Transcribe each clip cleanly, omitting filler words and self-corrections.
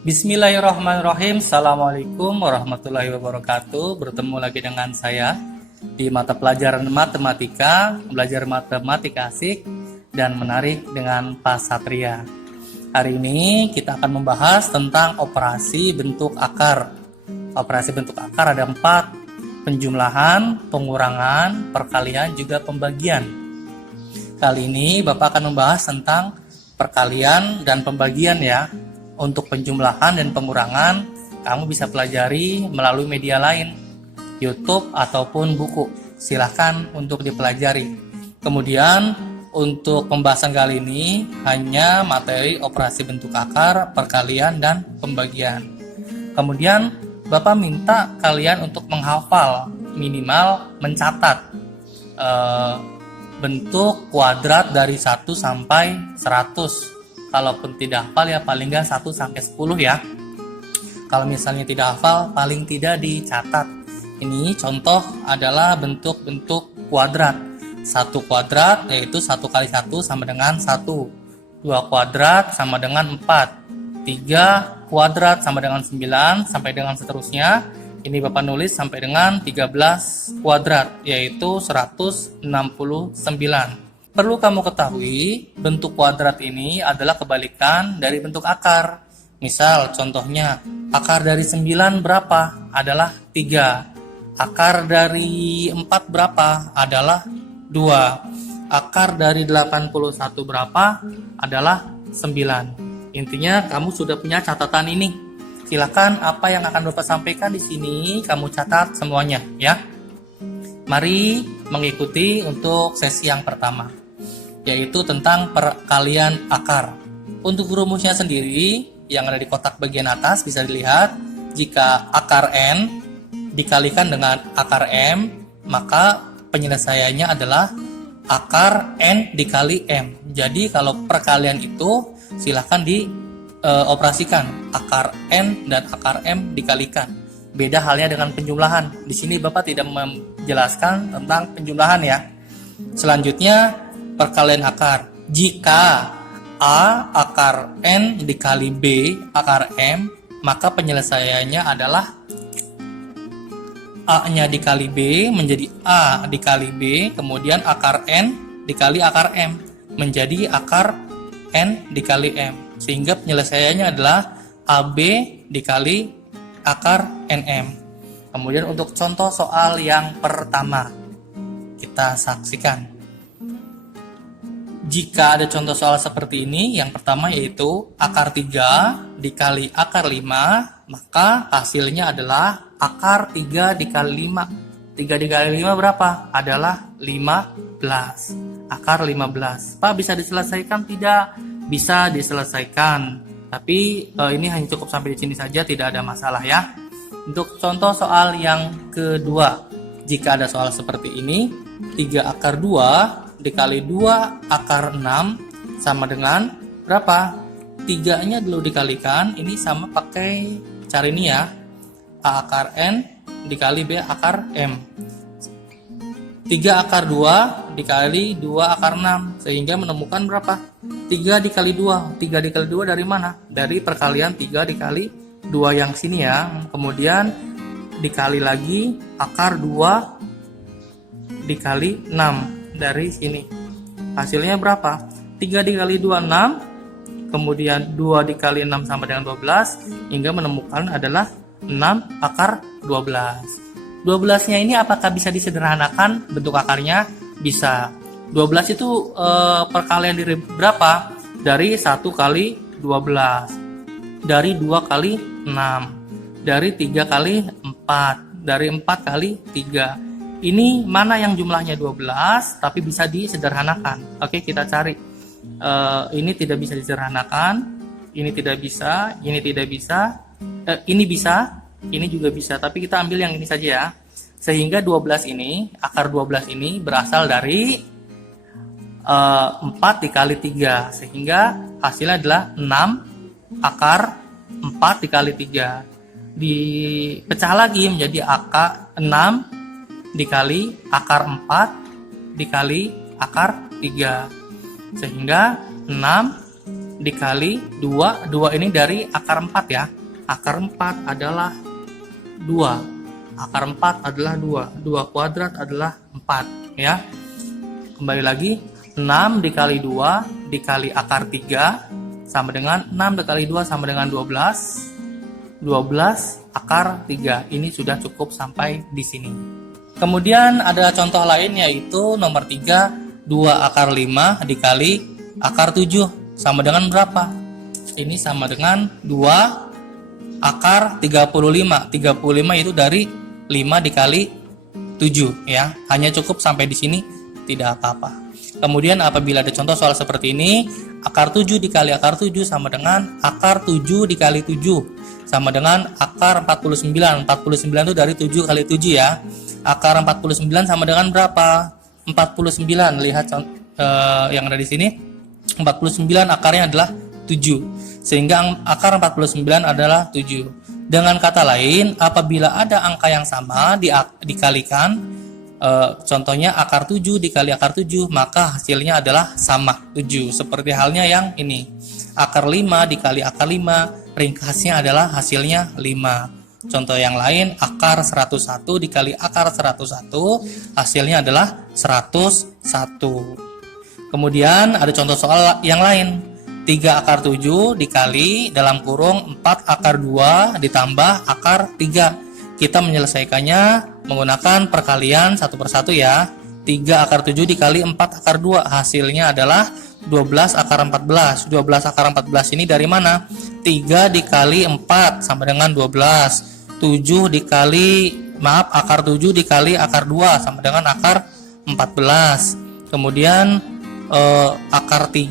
Bismillahirrahmanirrahim. Assalamualaikum warahmatullahi wabarakatuh. Bertemu lagi dengan saya di mata pelajaran matematika, belajar matematika asik dan menarik dengan Pak Satria. Hari ini kita akan membahas tentang operasi bentuk akar. Operasi bentuk akar ada 4: penjumlahan, pengurangan, perkalian, juga pembagian. Kali ini Bapak akan membahas tentang perkalian dan pembagian ya. Untuk penjumlahan dan pengurangan, kamu bisa pelajari melalui media lain, YouTube ataupun buku. Silahkan untuk dipelajari. Kemudian untuk pembahasan kali ini hanya materi operasi bentuk akar, perkalian, dan pembagian. Kemudian Bapak minta kalian untuk menghafal, minimal mencatat bentuk kuadrat dari 1 sampai 100. Kalaupun tidak hafal ya paling nggak 1 sampai 10 ya. Kalau misalnya tidak hafal, paling tidak dicatat. Ini contoh adalah bentuk-bentuk kuadrat. 1 kuadrat yaitu 1 kali 1 sama dengan 1. 2 kuadrat sama dengan 4. 3 kuadrat sama dengan 9 sampai dengan seterusnya. Ini Bapak nulis sampai dengan 13 kuadrat yaitu 169. Perlu kamu ketahui, bentuk kuadrat ini adalah kebalikan dari bentuk akar. Misal contohnya, akar dari 9 berapa? Adalah 3. Akar dari 4 berapa? Adalah 2. Akar dari 81 berapa? Adalah 9. Intinya kamu sudah punya catatan ini. Silakan apa yang akan Bapak sampaikan di sini kamu catat semuanya ya. Mari mengikuti untuk sesi yang pertama, yaitu tentang perkalian akar. Untuk rumusnya sendiri yang ada di kotak bagian atas bisa dilihat, jika akar N dikalikan dengan akar M, maka penyelesaiannya adalah akar N dikali M. Jadi kalau perkalian itu silahkan dioperasikan, akar N dan akar M dikalikan. Beda halnya dengan penjumlahan. Di sini Bapak tidak menjelaskan tentang penjumlahan ya. Selanjutnya perkalian akar. Jika A akar N dikali B akar M, maka penyelesaiannya adalah A-nya dikali B menjadi A dikali B, kemudian akar N dikali akar M menjadi akar N dikali M. Sehingga penyelesaiannya adalah AB dikali akar NM. Kemudian untuk contoh soal yang pertama, kita saksikan. Jika ada contoh soal seperti ini, yang pertama yaitu akar 3 dikali akar 5, maka hasilnya adalah akar 3 dikali 5. 3 dikali 5 berapa? Adalah 15. Akar 15. Pak, bisa diselesaikan? Tidak bisa diselesaikan. Tapi ini hanya cukup sampai di sini saja, tidak ada masalah ya. Untuk contoh soal yang kedua, jika ada soal seperti ini, 3 akar 2 dikali 2 akar 6 sama dengan berapa? 3-nya dulu dikalikan, ini sama pakai cara ini ya. A akar N dikali B akar M. 3 akar 2 dikali 2 akar 6, sehingga menemukan berapa? 3 dikali 2. 3 dikali 2 dari mana? Dari perkalian 3 dikali 2 yang sini ya. Kemudian dikali lagi akar 2 dikali 6 dari sini. Hasilnya berapa? 3 dikali 2, 6. Kemudian 2 dikali 6 sama dengan 12, hingga menemukan adalah 6 akar 12. 12-nya ini apakah bisa disederhanakan bentuk akarnya? Bisa. 12 itu perkalian dari berapa? Dari 1 kali 12. Dari 2 kali 6. Dari 3 kali 4. Dari 4 kali 3. Ini mana yang jumlahnya 12 tapi bisa disederhanakan? Oke, kita cari. Ini tidak bisa disederhanakan. Ini tidak bisa. Ini tidak bisa. Ini bisa. Ini juga bisa, tapi kita ambil yang ini saja ya. Sehingga 12 ini, akar 12 ini berasal dari 4 dikali 3. Sehingga hasilnya adalah 6 akar 4 dikali 3. Dipecah lagi menjadi akar 6 dikali akar 4 dikali akar 3. Sehingga 6 dikali 2. 2 ini dari akar 4 ya. Akar 4 adalah 2. Akar 4 adalah 2. 2 kuadrat adalah 4 ya. Kembali lagi, 6 dikali 2 dikali akar 3 sama dengan 6 dikali 2 sama dengan 12. 12 akar 3. Ini sudah cukup sampai di sini. Kemudian ada contoh lain yaitu nomor 3, 2 akar 5 dikali akar 7 sama dengan berapa? Ini sama dengan 2 akar 35. 35 itu dari 5 dikali 7 ya. Hanya cukup sampai di sini, tidak apa-apa. Kemudian apabila ada contoh soal seperti ini, akar 7 dikali akar 7 sama dengan akar 7 dikali 7 sama dengan akar 49. 49 itu dari 7 kali 7 ya. Akar 49 sama dengan berapa? 49. Lihat yang ada di sini. 49 akarnya adalah 7. Sehingga akar 49 adalah 7. Dengan kata lain, apabila ada angka yang sama dikalikan, contohnya akar 7 dikali akar 7, maka hasilnya adalah sama 7. Seperti halnya yang ini. Akar 5 dikali akar 5, ringkasnya adalah hasilnya 5. Contoh yang lain, akar 101 dikali akar 101, hasilnya adalah 101. Kemudian ada contoh soal yang lain. 3 akar 7 dikali dalam kurung 4 akar 2 ditambah akar 3. Kita menyelesaikannya menggunakan perkalian satu persatu ya. 3 akar 7 dikali 4 akar 2, hasilnya adalah 12 akar 14. 12 akar 14 ini dari mana? 3 dikali 4 sama dengan 12. 7 dikali, akar 7 dikali akar 2 sama dengan akar 14. Kemudian akar 3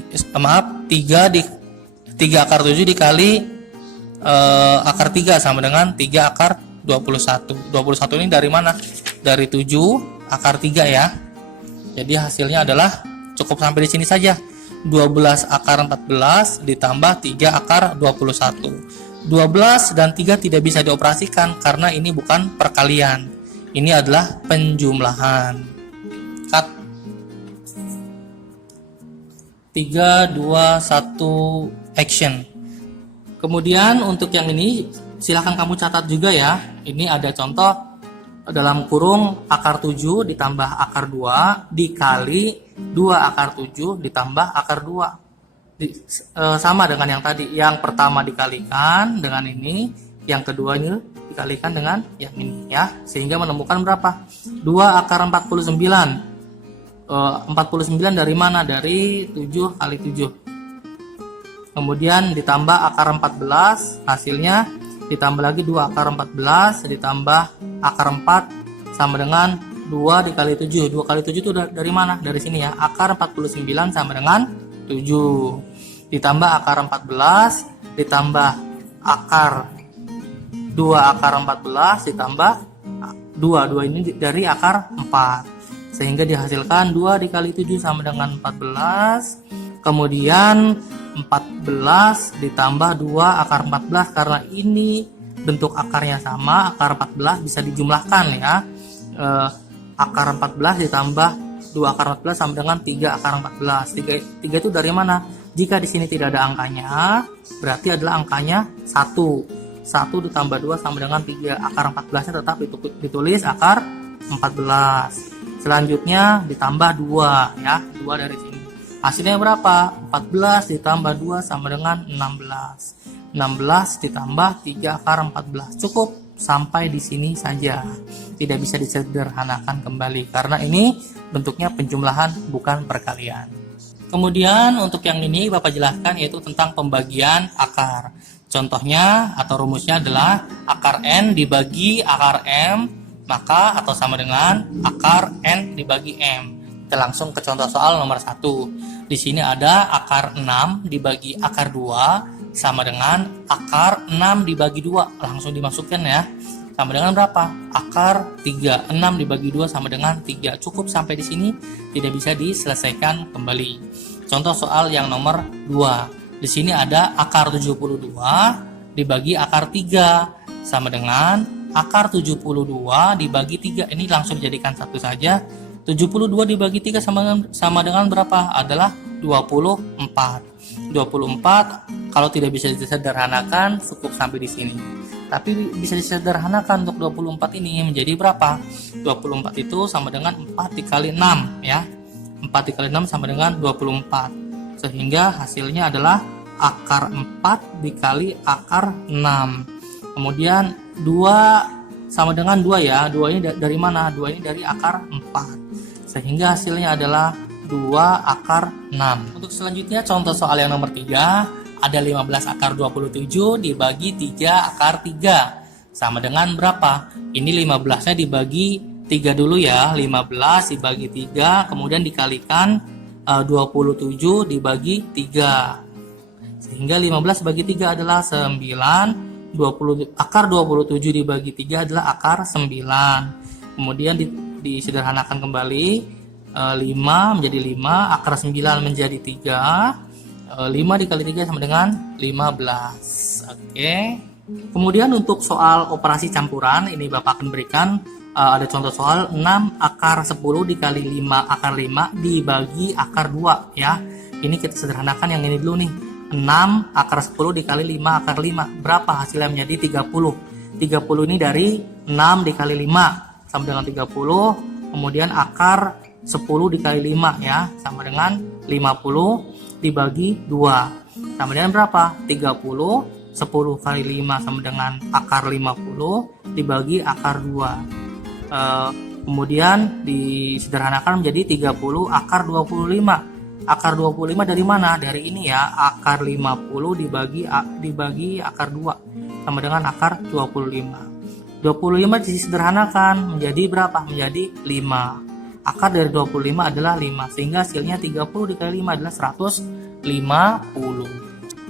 akar 7 dikali akar 3 sama dengan 3 akar 21. 21 ini dari mana? Dari 7 akar 3 ya. Jadi hasilnya adalah cukup sampai di sini saja. 12 akar 14 ditambah 3 akar 21. 12 dan 3 tidak bisa dioperasikan karena ini bukan perkalian. Ini adalah penjumlahan. Cut. 3, 2, 1, action. Kemudian untuk yang ini silahkan kamu catat juga ya. Ini ada contoh dalam kurung akar 7 ditambah akar 2 dikali 2 akar 7 ditambah akar 2. Sama dengan yang tadi. Yang pertama dikalikan dengan ini, yang kedua ini dikalikan dengan yang ini ya. Sehingga menemukan berapa? 2 akar 49. 49 dari mana? Dari 7 kali 7. Kemudian ditambah akar 14, hasilnya ditambah lagi 2 akar 14 ditambah akar 4 sama dengan 2 dikali 7. 2 kali 7 itu dari mana? Dari sini ya. Akar 49 sama dengan 7. Ditambah akar 14 ditambah akar 2 akar 14 ditambah 2 ini dari akar 4. Sehingga dihasilkan 2 dikali 7 sama dengan 14. Kemudian 14 ditambah 2 akar 14, karena ini bentuk akarnya sama, akar 14 bisa dijumlahkan ya. Akar 14 ditambah 2 akar 14 sama dengan 3 akar 14. 3 itu dari mana? Jika di sini tidak ada angkanya, berarti adalah angkanya 1. 1 ditambah 2 sama dengan 3. Akar 14-nya tetap ditulis akar 14. Selanjutnya ditambah 2 ya. 2 dari sini. Hasilnya berapa? 14 ditambah 2 sama dengan 16. 16 ditambah 3 akar 14. Cukup sampai di sini saja. Tidak bisa disederhanakan kembali karena ini bentuknya penjumlahan bukan perkalian. Kemudian untuk yang ini Bapak jelaskan yaitu tentang pembagian akar. Contohnya atau rumusnya adalah akar N dibagi akar M, maka atau sama dengan akar N dibagi M. Kita langsung ke contoh soal nomor 1. Di sini ada akar 6 dibagi akar 2 sama dengan akar 6 dibagi 2. Langsung dimasukkan ya. Sama dengan berapa? Akar 3. 6 dibagi 2 sama dengan 3. Cukup sampai di sini, tidak bisa diselesaikan kembali. Contoh soal yang nomor 2. Di sini ada akar 72 dibagi akar 3 sama dengan akar 72 dibagi 3. Ini langsung dijadikan satu saja. 72 dibagi 3 sama dengan berapa? Adalah 24. 24 kalau tidak bisa disederhanakan cukup sampai di sini. Tapi bisa disederhanakan untuk 24 ini menjadi berapa? 24 itu sama dengan 4 dikali 6 ya. 4 dikali 6 sama dengan 24. Sehingga hasilnya adalah akar 4 dikali akar 6. Kemudian 2 sama dengan 2 ya. 2 ini dari mana? 2 ini dari akar 4. Sehingga hasilnya adalah 2 akar 6. Untuk selanjutnya contoh soal yang nomor 3. Ada 15 akar 27 dibagi 3 akar 3. Sama dengan berapa? Ini 15-nya dibagi 3 dulu ya. 15 dibagi 3, kemudian dikalikan 27 dibagi 3. Sehingga 15 bagi 3 adalah 9. Akar 27 dibagi 3 adalah akar 9. Kemudian disederhanakan kembali. 5 menjadi 5, akar 9 menjadi 3. 5 dikali 3 sama dengan 15. Oke. Kemudian untuk soal operasi campuran, ini Bapak akan berikan ada contoh soal 6 akar 10 dikali 5 akar 5 dibagi akar 2 ya. Ini kita sederhanakan yang ini dulu nih. 6 akar 10 dikali 5 akar 5. Berapa hasilnya? Menjadi 30. 30 ini dari 6 dikali 5 sama dengan 30. Kemudian akar 10 dikali 5 ya sama dengan 50 dibagi 2 sama dengan berapa? 30. 10 kali 5 sama dengan akar 50 dibagi akar 2. Kemudian disederhanakan menjadi 30 akar 25. Akar 25 dari mana? Dari ini ya, akar 50 dibagi akar 2 sama dengan akar 25. 25 disederhanakan menjadi berapa? Menjadi 5. Akar dari 25 adalah 5, sehingga hasilnya 30 dikali 5 adalah 150.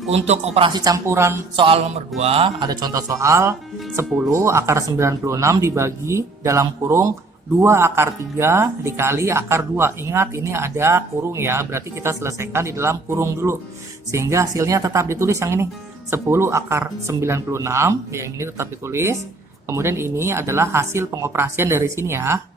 Untuk operasi campuran soal nomor 2, ada contoh soal 10 akar 96 dibagi dalam kurung 2 akar 3 dikali akar 2. Ingat ini ada kurung ya, berarti kita selesaikan di dalam kurung dulu. Sehingga hasilnya tetap ditulis yang ini. 10 akar 96, yang ini tetap ditulis. Kemudian ini adalah hasil pengoperasian dari sini ya.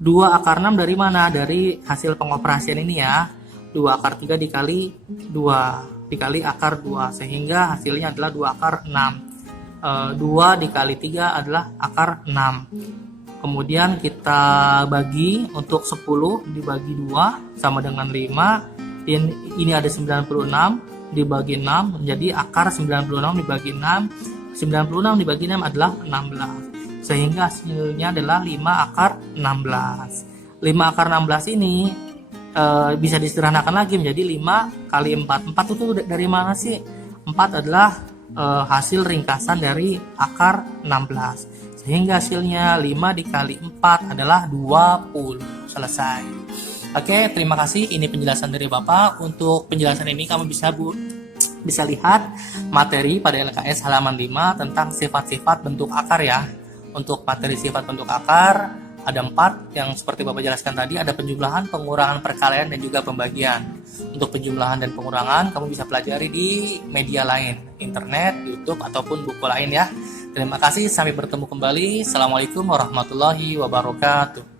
2 akar 6 dari mana? Dari hasil pengoperasian ini ya. 2 akar 3 dikali 2 dikali akar 2. Sehingga hasilnya adalah 2 akar 6. 2 dikali 3 adalah akar 6. Kemudian kita bagi untuk 10 dibagi 2 sama dengan 5. Ini ada 96 dibagi 6 menjadi akar 96 dibagi 6. 96 dibagi 6 adalah 16. Sehingga hasilnya adalah 5 akar 16. 5 akar 16 ini bisa disederhanakan lagi menjadi 5 kali 4. 4 itu dari mana sih? 4 adalah hasil ringkasan dari akar 16. Sehingga hasilnya 5 dikali 4 adalah 20. Selesai. Oke, terima kasih. Ini penjelasan dari Bapak. Untuk penjelasan ini kamu bisa lihat materi pada LKS halaman 5 tentang sifat-sifat bentuk akar ya. Untuk materi sifat bentuk akar ada 4 yang seperti Bapak jelaskan tadi, ada penjumlahan, pengurangan, perkalian, dan juga pembagian. Untuk penjumlahan dan pengurangan kamu bisa pelajari di media lain, internet, YouTube, ataupun buku lain ya. Terima kasih, sampai bertemu kembali. Assalamualaikum warahmatullahi wabarakatuh.